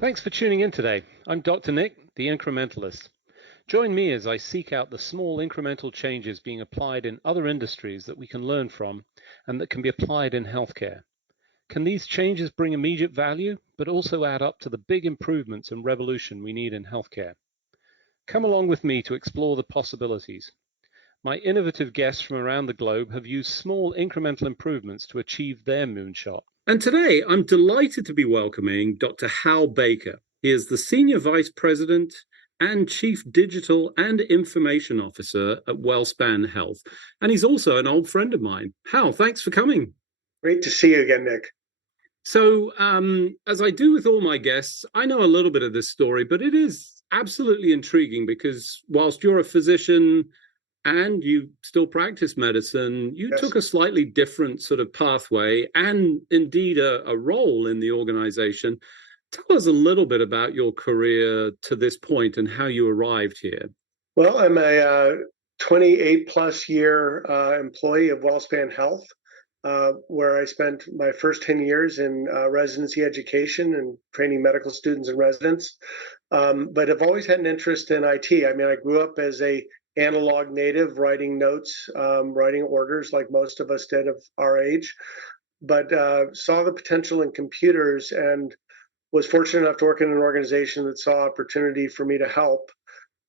Thanks for tuning in today. I'm Dr. Nick, the Incrementalist. Join me as I seek out the small incremental changes being applied in other industries that we can learn from and that can be applied in healthcare. Can these changes bring immediate value, but also add up to the big improvements and revolution we need in healthcare? Come along with me to explore the possibilities. My innovative guests from around the globe have used small incremental improvements to achieve their moonshot. And today, I'm delighted to be welcoming Dr. Hal Baker. He is the Senior Vice President and Chief Digital and Information Officer at Wellspan Health. And he's also an old friend of mine. Hal, thanks for coming. Great to see you again, Nick. So, as I do with all my guests, I know a little bit of this story, but it is absolutely intriguing because whilst you're a physician and you still practice medicine, you Yes. took a slightly different sort of pathway and indeed a role in the organization. Tell us a little bit about your career to this point and how you arrived here. Well, I'm a 28 plus year employee of Wellspan Health, where I spent my first 10 years in residency education and training medical students and residents. But I've always had an interest in IT. I mean, I grew up as a analog native, writing notes, writing orders like most of us did of our age, but saw the potential in computers and was fortunate enough to work in an organization that saw opportunity for me to help.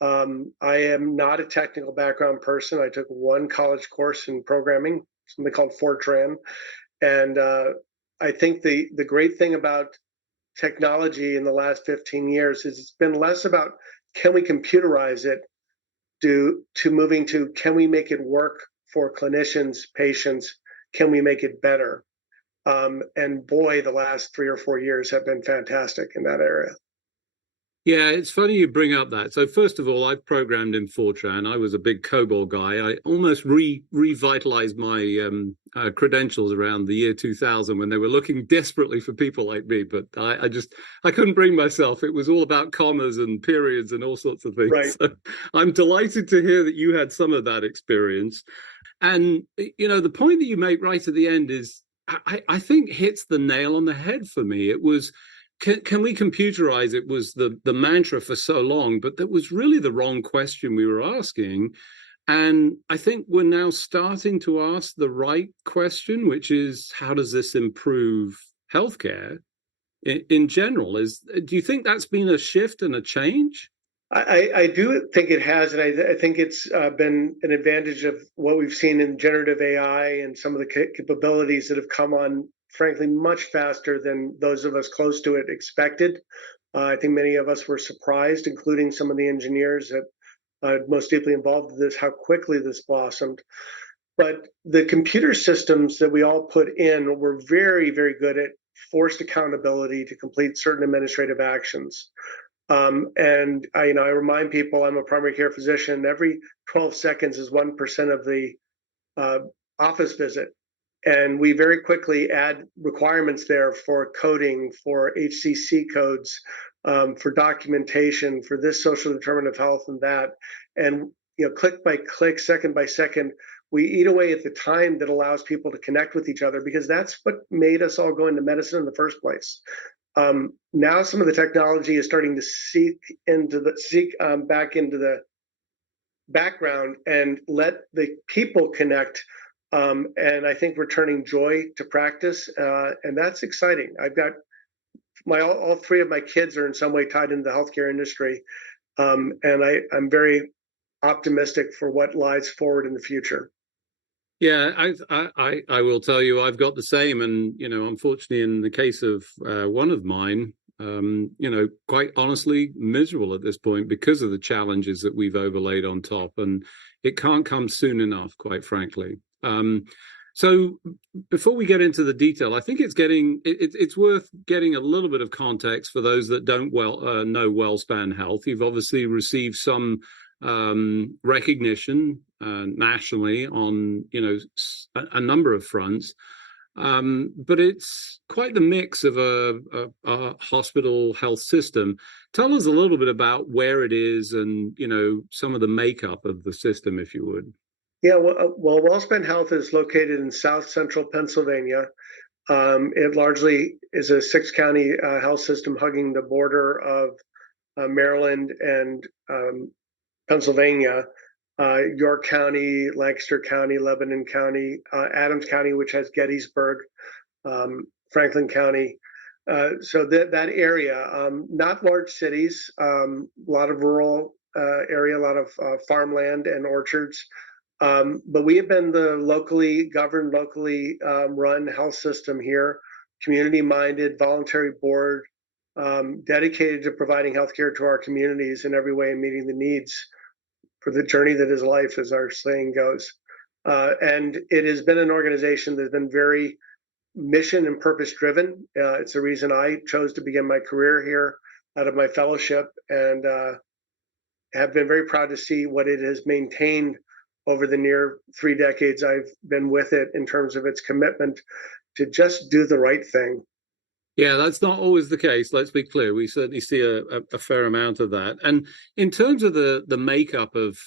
I am not a technical background person. I took one college course in programming, something called Fortran. And I think the great thing about technology in the last 15 years is it's been less about can we computerize it to moving to can we make it work for clinicians, patients, can we make it better? And boy, the last 3 or 4 years have been fantastic in that area. Yeah, it's funny you bring up that. So first of all, I've programmed in Fortran. I was a big COBOL guy. I almost revitalized my credentials around the year 2000 when they were looking desperately for people like me. But I couldn't bring myself. It was all about commas and periods and all sorts of things. Right. So I'm delighted to hear that you had some of that experience. And, you know, the point that you make right at the end is, I think hits the nail on the head for me. It was, can we computerize it was the mantra for so long, but that was really the wrong question we were asking. And I think we're now starting to ask the right question, which is how does this improve healthcare in general? Do you think that's been a shift and a change? I do think it has, and I think it's been an advantage of what we've seen in generative AI and some of the capabilities that have come on, frankly, much faster than those of us close to it expected. I think many of us were surprised, including some of the engineers that are most deeply involved in this, how quickly this blossomed. But the computer systems that we all put in were very, very good at forced accountability to complete certain administrative actions. And I remind people I'm a primary care physician. Every 12 seconds is 1% of the office visit. And we very quickly add requirements there for coding, for HCC codes, for documentation, for this social determinant of health and that. And click by click, second by second, we eat away at the time that allows people to connect with each other, because that's what made us all go into medicine in the first place. Now some of the technology is starting to seek back into the background and let the people connect. And I think returning joy to practice, and that's exciting. I've got all three of my kids are in some way tied into the healthcare industry, and I'm very optimistic for what lies forward in the future. Yeah, I will tell you, I've got the same, and unfortunately, in the case of one of mine, quite honestly, miserable at this point because of the challenges that we've overlaid on top, and it can't come soon enough, quite frankly. So before we get into the detail, I think it's worth getting a little bit of context for those that don't know Wellspan Health. You've obviously received some recognition nationally on a number of fronts, but it's quite the mix of a hospital health system. Tell us a little bit about where it is and some of the makeup of the system, if you would. Yeah, well, Wellspan Health is located in South Central Pennsylvania. It largely is a 6-county health system hugging the border of Maryland and Pennsylvania, York County, Lancaster County, Lebanon County, Adams County, which has Gettysburg, Franklin County. So that area, not large cities, a lot of rural area, a lot of farmland and orchards. But we have been the locally governed, locally run health system here, community-minded, voluntary board, dedicated to providing healthcare to our communities in every way and meeting the needs for the journey that is life, as our saying goes. And it has been an organization that's been very mission and purpose driven. It's the reason I chose to begin my career here out of my fellowship, and have been very proud to see what it has maintained over the near 3 decades I've been with it in terms of its commitment to just do the right thing. Yeah, that's not always the case. Let's be clear. We certainly see a fair amount of that. And in terms of the makeup of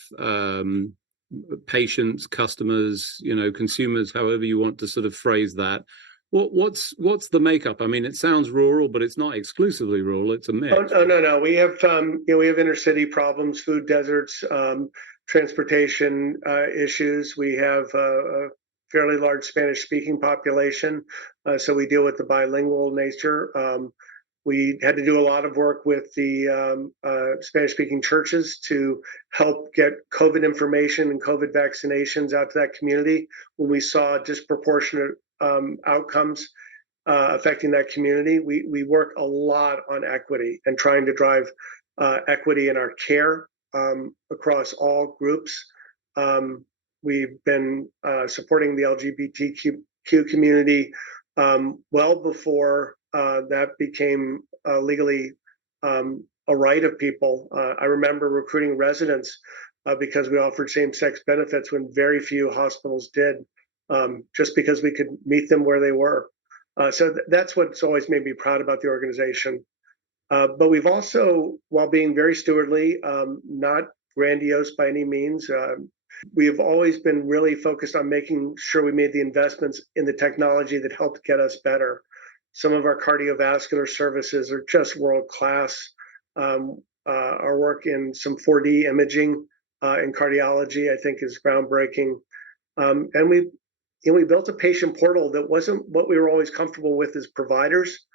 patients, customers, consumers, however you want to sort of phrase that, what's the makeup? I mean, it sounds rural, but it's not exclusively rural. It's a mix. Oh, no. We have we have intercity problems, food deserts, transportation issues. We have a fairly large Spanish-speaking population, so we deal with the bilingual nature. We had to do a lot of work with the Spanish-speaking churches to help get COVID information and COVID vaccinations out to that community when we saw disproportionate outcomes affecting that community. We work a lot on equity and trying to drive equity in our care across all groups. We've been supporting the LGBTQ community well before that became legally a right of people. I remember recruiting residents because we offered same-sex benefits when very few hospitals did, just because we could meet them where they were. So that's what's always made me proud about the organization. But we've also, while being very stewardly, not grandiose by any means, we have always been really focused on making sure we made the investments in the technology that helped get us better. Some of our cardiovascular services are just world-class. Our work in some 4D imaging in cardiology, I think, is groundbreaking. And we built a patient portal that wasn't what we were always comfortable with as providers,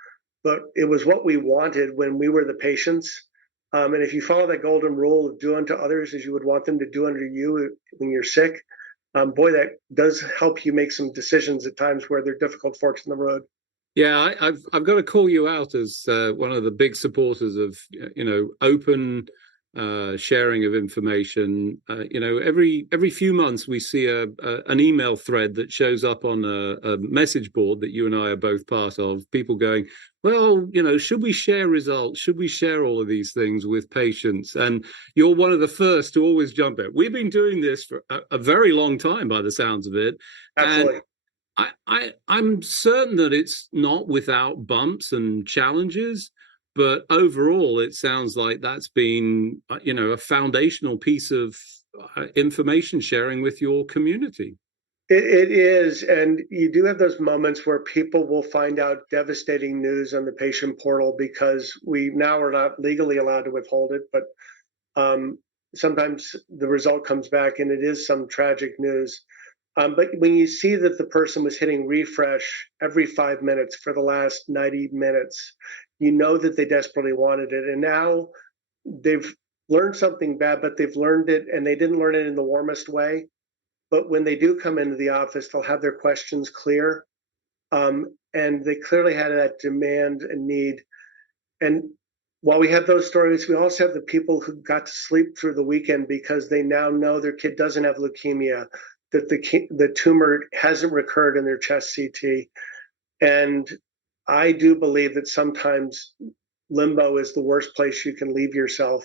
but it was what we wanted when we were the patients. And if you follow that golden rule of do unto others as you would want them to do unto you when you're sick, boy, that does help you make some decisions at times where there are difficult forks in the road. Yeah, I've got to call you out as one of the big supporters of open sharing of information. Every few months we see an email thread that shows up on a message board that you and I are both part of. People going, well, should we share results? Should we share all of these things with patients? And you're one of the first to always jump in. We've been doing this for a very long time, by the sounds of it. Absolutely. And I'm certain that it's not without bumps and challenges. But overall, it sounds like that's been, a foundational piece of information sharing with your community. It is. And you do have those moments where people will find out devastating news on the patient portal because we now are not legally allowed to withhold it. But sometimes the result comes back and it is some tragic news. But when you see that the person was hitting refresh every 5 minutes for the last 90 minutes, you know that they desperately wanted it. And now they've learned something bad, but they've learned it, and they didn't learn it in the warmest way. But when they do come into the office, they'll have their questions clear. And they clearly had that demand and need. And while we have those stories, we also have the people who got to sleep through the weekend because they now know their kid doesn't have leukemia, that the tumor hasn't recurred in their chest CT. And I do believe that sometimes limbo is the worst place you can leave yourself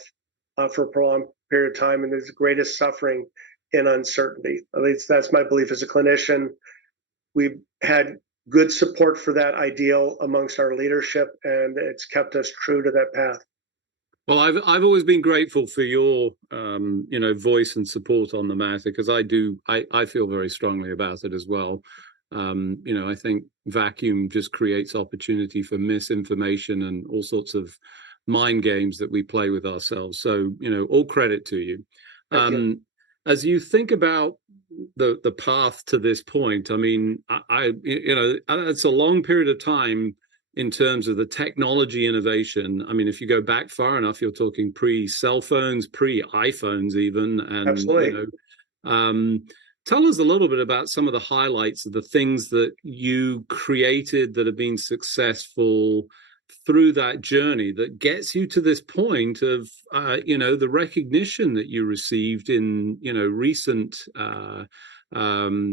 for a prolonged period of time, and there's the greatest suffering in uncertainty. At least that's my belief as a clinician. We've had good support for that ideal amongst our leadership, and it's kept us true to that path. Well, I've always been grateful for your voice and support on the matter, because I feel very strongly about it as well. I think vacuum just creates opportunity for misinformation and all sorts of mind games that we play with ourselves. So, all credit to you. Thank you. As you think about the path to this point, I mean, it's a long period of time in terms of the technology innovation. I mean, if you go back far enough, you're talking pre-cell phones, pre-iPhones even, and Absolutely. Tell us a little bit about some of the highlights of the things that you created that have been successful through that journey that gets you to this point of, the recognition that you received in, recent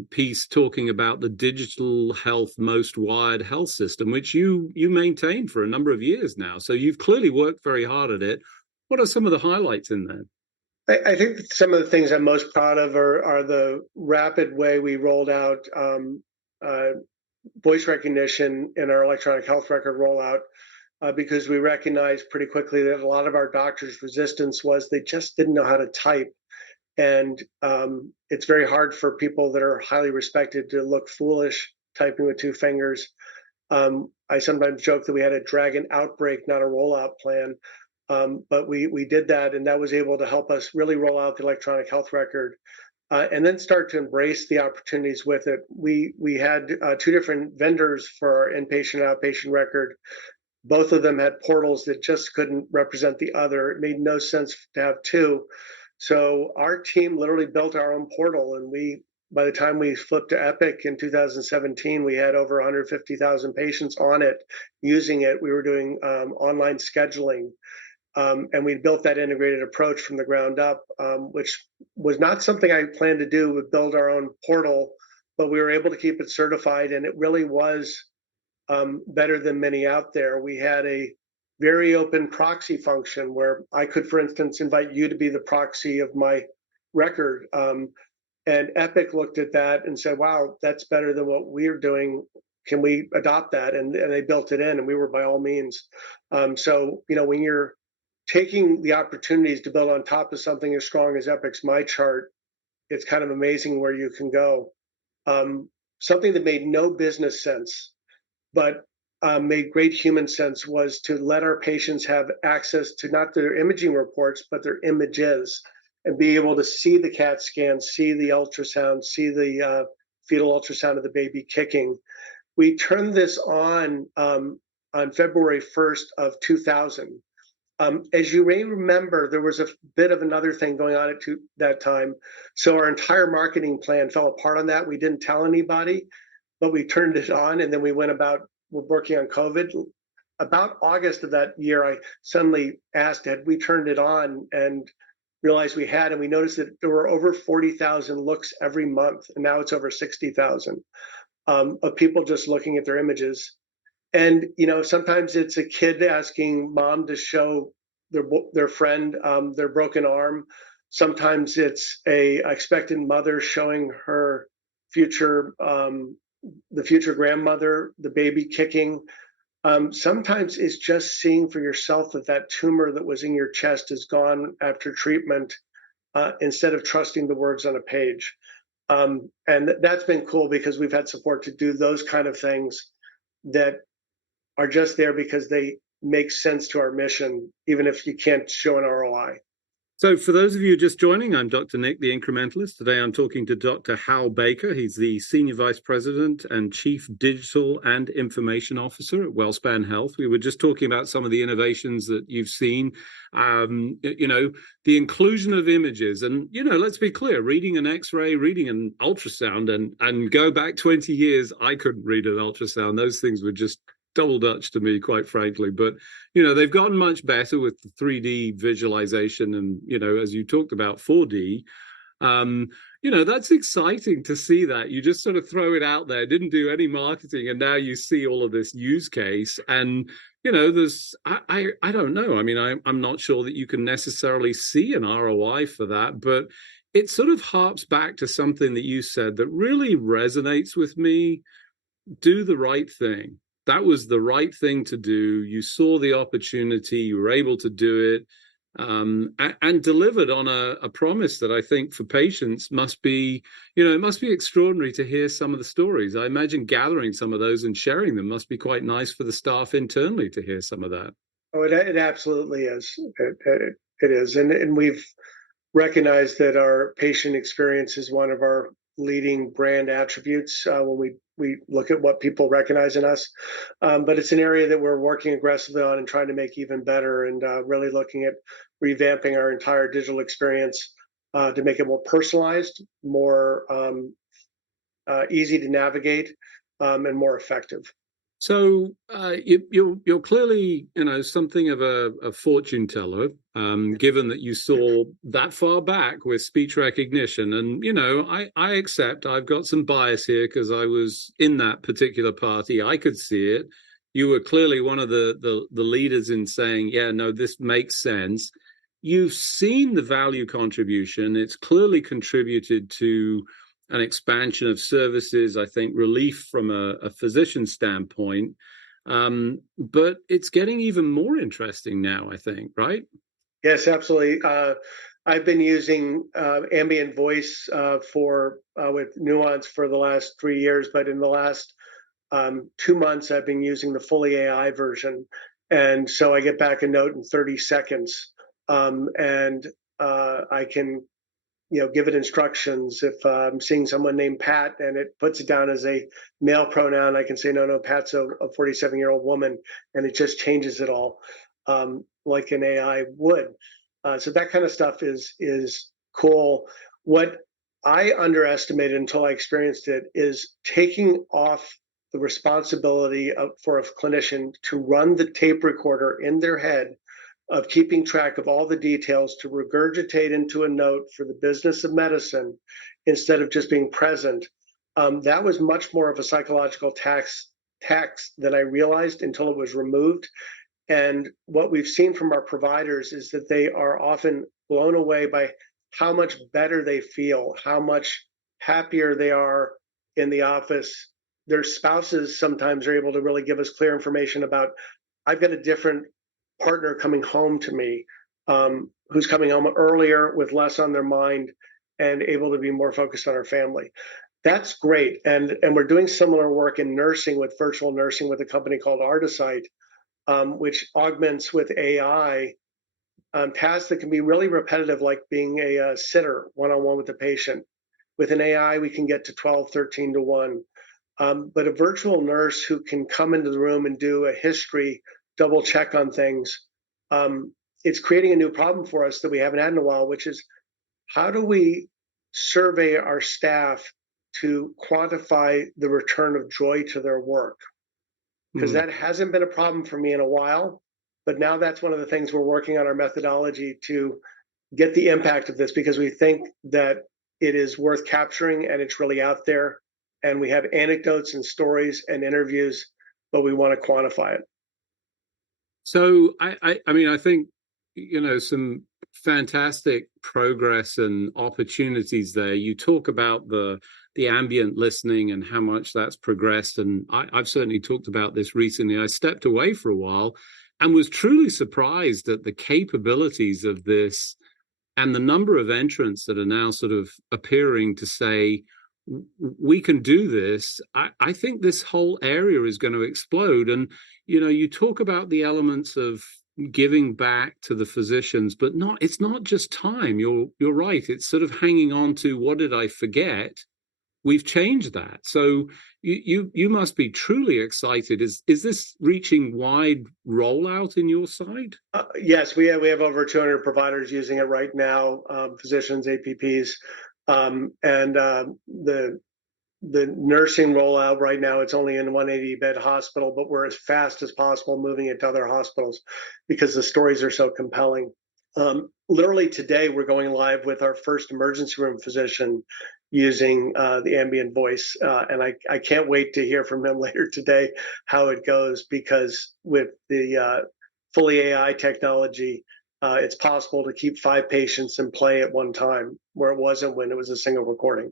piece talking about the digital health most wired health system, which you maintained for a number of years now. So you've clearly worked very hard at it. What are some of the highlights in there? I think some of the things I'm most proud of are the rapid way we rolled out voice recognition in our electronic health record rollout, because we recognized pretty quickly that a lot of our doctors' resistance was they just didn't know how to type. And it's very hard for people that are highly respected to look foolish typing with two fingers. I sometimes joke that we had a dragon outbreak, not a rollout plan. But we did that, and that was able to help us really roll out the electronic health record, and then start to embrace the opportunities with it. We had two different vendors for our inpatient and outpatient record. Both of them had portals that just couldn't represent the other. It made no sense to have two. So our team literally built our own portal, and by the time we flipped to Epic in 2017, we had over 150,000 patients on it using it. We were doing online scheduling. And we built that integrated approach from the ground up, which was not something I planned to do, with build our own portal, but we were able to keep it certified, and it really was better than many out there. We had a very open proxy function where I could, for instance, invite you to be the proxy of my record. And Epic looked at that and said, wow, that's better than what we're doing. Can we adopt that? And they built it in, and we were by all means. So, when you're taking the opportunities to build on top of something as strong as Epic's MyChart, it's kind of amazing where you can go. Something that made no business sense, but made great human sense, was to let our patients have access to not their imaging reports, but their images, and be able to see the CAT scan, see the ultrasound, see the fetal ultrasound of the baby kicking. We turned this on February 1st of 2000. As you may remember, there was a bit of another thing going on at that time. So our entire marketing plan fell apart on that. We didn't tell anybody, but we turned it on, and then we're working on COVID. About August of that year, I suddenly asked, had we turned it on, and realized we had, and we noticed that there were over 40,000 looks every month, and now it's over 60,000 of people just looking at their images. And sometimes it's a kid asking mom to show their friend their broken arm. Sometimes it's a expectant mother showing her future the future grandmother the baby kicking. Sometimes it's just seeing for yourself that tumor that was in your chest is gone after treatment, instead of trusting the words on a page. And that's been cool, because we've had support to do those kind of things that are just there because they make sense to our mission, even if you can't show an ROI. So for those of you just joining, I'm Dr. Nick, the Incrementalist. Today I'm talking to Dr. Hal Baker. He's the Senior Vice President and Chief Digital and Information Officer at Wellspan Health. We were just talking about some of the innovations that you've seen, the inclusion of images. And, let's be clear, reading an X-ray, reading an ultrasound, and go back 20 years, I couldn't read an ultrasound. Those things were just double Dutch to me, quite frankly. But they've gotten much better with the 3D visualization, and as you talked about, 4D. That's exciting to see that. You just sort of throw it out there, didn't do any marketing, and now you see all of this use case. And there's I don't know. I mean, I'm not sure that you can necessarily see an ROI for that, but it sort of harps back to something that you said that really resonates with me. Do the right thing. That was the right thing to do. You saw the opportunity, you were able to do it. and delivered on a promise that I think for patients must be, it must be extraordinary to hear some of the stories. I imagine gathering some of those and sharing them must be quite nice for the staff internally to hear some of that. Oh, it absolutely is. It is, and we've recognized that our patient experience is one of our leading brand attributes when we look at what people recognize in us. But it's an area that we're working aggressively on and trying to make even better, and really looking at revamping our entire digital experience to make it more personalized, more easy to navigate, and more effective. So you're clearly, something of a fortune teller, given that you saw that far back with speech recognition. And I accept I've got some bias here because I was in that particular party. I could see it. You were clearly one of the leaders in saying, yeah, no, this makes sense. You've seen the value contribution. It's clearly contributed to an expansion of services, I think relief from a physician standpoint. But it's getting even more interesting now, I think, right? Yes, absolutely. I've been using ambient voice for with Nuance for the last 3 years, but in the last 2 months, I've been using the fully AI version. And so I get back a note in 30 seconds. And I can give it instructions. If I'm seeing someone named Pat and it puts it down as a male pronoun, I can say, no, Pat's a 47-year-old woman, and it just changes it all like an AI would. So that kind of stuff is cool. What I underestimated until I experienced it is taking off the responsibility for a clinician to run the tape recorder in their head of keeping track of all the details to regurgitate into a note for the business of medicine instead of just being present. That was much more of a psychological tax than I realized until it was removed. And what we've seen from our providers is that they are often blown away by how much better they feel, how much happier they are in the office. Their spouses sometimes are able to really give us clear information about, I've got a different partner coming home to me, who's coming home earlier with less on their mind and able to be more focused on our family. That's great. And we're doing similar work in nursing with virtual nursing with a company called Artisight, which augments with AI tasks that can be really repetitive, like being a sitter one-on-one with the patient. With an AI, we can get to 12, 13 to 1. But a virtual nurse who can come into the room and do a history, double check on things, it's creating a new problem for us that we haven't had in a while, which is how do we survey our staff to quantify the return of joy to their work? Because that hasn't been a problem for me in a while. But now that's one of the things we're working on our methodology to get the impact of this, because we think that it is worth capturing and it's really out there. And we have anecdotes and stories and interviews, but we want to quantify it. So I mean, I think, some fantastic progress and opportunities there. You talk about the ambient listening and how much that's progressed. And I've certainly talked about this recently. I stepped away for a while and was truly surprised at the capabilities of this and the number of entrants that are now sort of appearing to say, we can do this. I think this whole area is going to explode. And, you talk about the elements of giving back to the physicians, but it's not just time. You're right. It's sort of hanging on to, what did I forget? We've changed that. So you must be truly excited. Is this reaching wide rollout in your side? Yes, we have over 200 providers using it right now, physicians, APPs, and the nursing rollout right now, it's only in 180-bed hospital, but we're as fast as possible moving it to other hospitals because the stories are so compelling. Literally today, we're going live with our first emergency room physician using the ambient voice. And I can't wait to hear from him later today how it goes, because with the fully AI technology, it's possible to keep 5 patients in play at one time, where it wasn't when it was a single recording.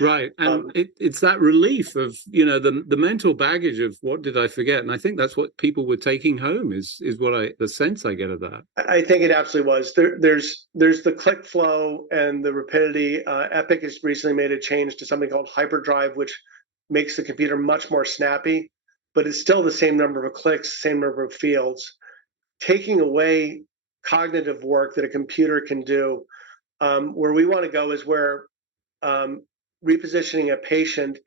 Right. And it's that relief of, the mental baggage of what did I forget? And I think that's what people were taking home is the sense I get of that. I think it absolutely was. There's the click flow and the rapidity. Epic has recently made a change to something called hyperdrive, which makes the computer much more snappy, but it's still the same number of clicks, same number of fields. Taking away cognitive work that a computer can do. Where we want to go is where repositioning a patient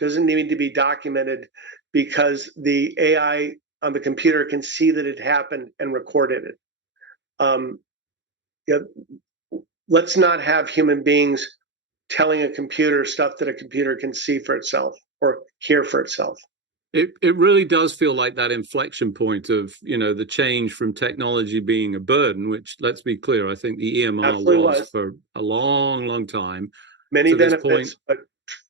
doesn't need to be documented because the AI on the computer can see that it happened and recorded it. Let's not have human beings telling a computer stuff that a computer can see for itself or hear for itself. It really does feel like that inflection point of, the change from technology being a burden, which, let's be clear, I think the EMR was for a long, long time. Many benefits, but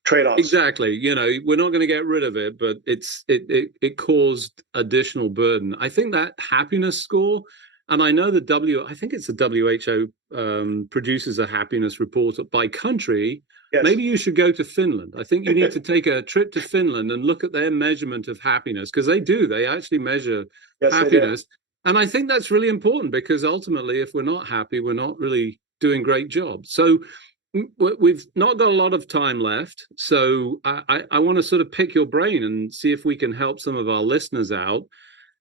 trade-offs. Exactly. We're not going to get rid of it, but it caused additional burden. I think that happiness score, and I know I think it's the WHO produces a happiness report by country. Yes. Maybe you should go to Finland. I think you need to take a trip to Finland and look at their measurement of happiness, because they actually measure happiness. And I think that's really important, because ultimately, if we're not happy, we're not really doing great jobs. So we've not got a lot of time left. So I want to sort of pick your brain and see if we can help some of our listeners out.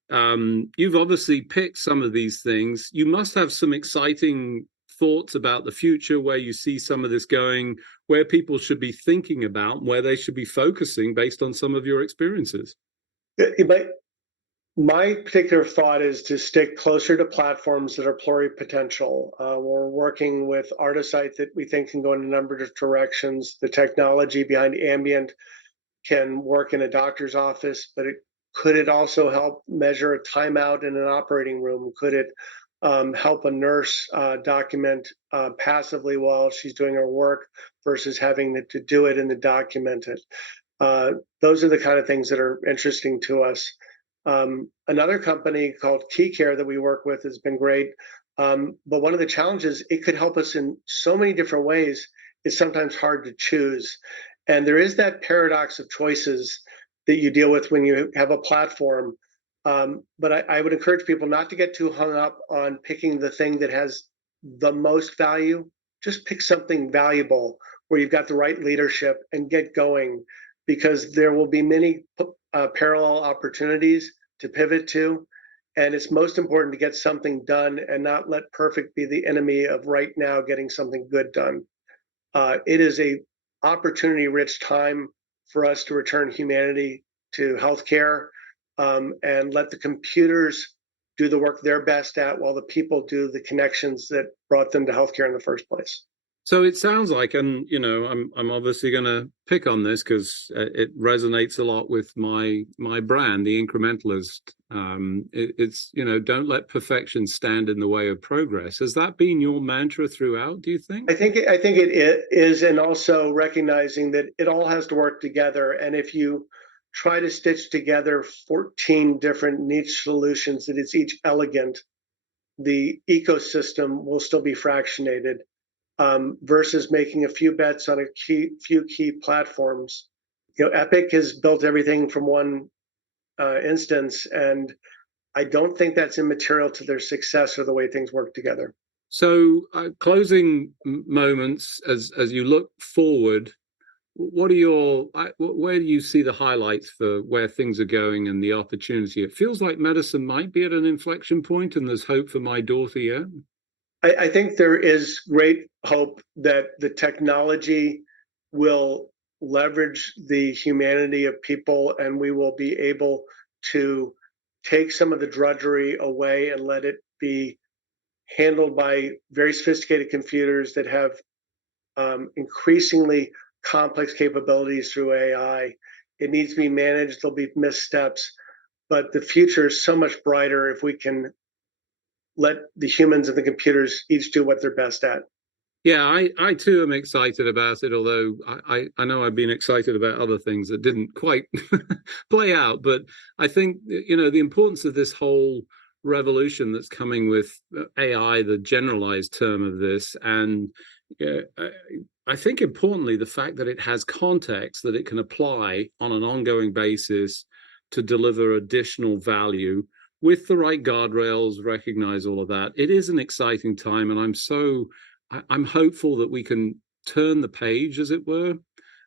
You've obviously picked some of these things. You must have some exciting thoughts about the future, where you see some of this going, where people should be thinking about, where they should be focusing based on some of your experiences. My particular thought is to stick closer to platforms that are pluripotential. We're working with Artisight that we think can go in a number of directions. The technology behind ambient can work in a doctor's office, but could it also help measure a timeout in an operating room? Could it help a nurse document passively while she's doing her work versus having to do it and to document it? Those are the kind of things that are interesting to us. Another company called KeyCare that we work with has been great. But one of the challenges, it could help us in so many different ways. It's sometimes hard to choose. And there is that paradox of choices that you deal with when you have a platform. But I would encourage people not to get too hung up on picking the thing that has the most value. Just pick something valuable where you've got the right leadership and get going, because there will be many parallel opportunities to pivot to. And it's most important to get something done and not let perfect be the enemy of right now getting something good done. It is a opportunity-rich time for us to return humanity to healthcare. And let the computers do the work they're best at while the people do the connections that brought them to healthcare in the first place. So it sounds like, and I'm obviously going to pick on this because it resonates a lot with my brand, the Incrementalist. It's don't let perfection stand in the way of progress. Has that been your mantra throughout, do you think? I think it is, and also recognizing that it all has to work together. And if you try to stitch together 14 different niche solutions that is each elegant, the ecosystem will still be fractionated, versus making a few bets on few key platforms. Epic has built everything from one instance, and I don't think that's immaterial to their success or the way things work together. So closing moments as you look forward, where do you see the highlights for where things are going and the opportunity? It feels like medicine might be at an inflection point, and there's hope for my daughter yet. I think there is great hope that the technology will leverage the humanity of people, and we will be able to take some of the drudgery away and let it be handled by very sophisticated computers that have increasingly complex capabilities through AI. It needs to be managed. There'll be missteps, but the future is so much brighter if we can let the humans and the computers each do what they're best at. Yeah, I too am excited about it, although I know I've been excited about other things that didn't quite play out. But I think, the importance of this whole revolution that's coming with AI, the generalized term of this, and I think importantly, the fact that it has context that it can apply on an ongoing basis to deliver additional value with the right guardrails, recognize all of that. It is an exciting time, and I'm hopeful that we can turn the page, as it were,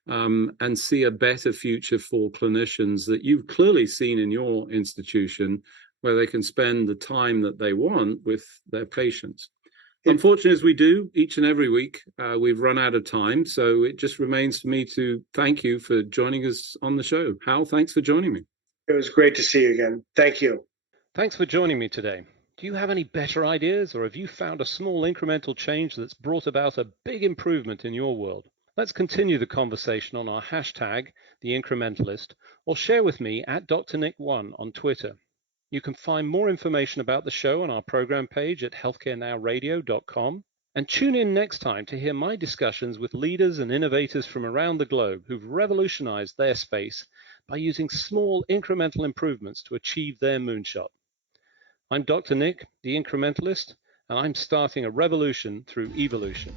and see a better future for clinicians that you've clearly seen in your institution, where they can spend the time that they want with their patients. Unfortunately, as we do each and every week, we've run out of time. So it just remains for me to thank you for joining us on the show. Hal, thanks for joining me. It was great to see you again. Thank you. Thanks for joining me today. Do you have any better ideas, or have you found a small incremental change that's brought about a big improvement in your world? Let's continue the conversation on our hashtag, The Incrementalist, or share with me at Dr. Nick1 on Twitter. You can find more information about the show on our program page at healthcarenowradio.com, and tune in next time to hear my discussions with leaders and innovators from around the globe who've revolutionized their space by using small incremental improvements to achieve their moonshot. I'm Dr. Nick, the Incrementalist, and I'm starting a revolution through evolution.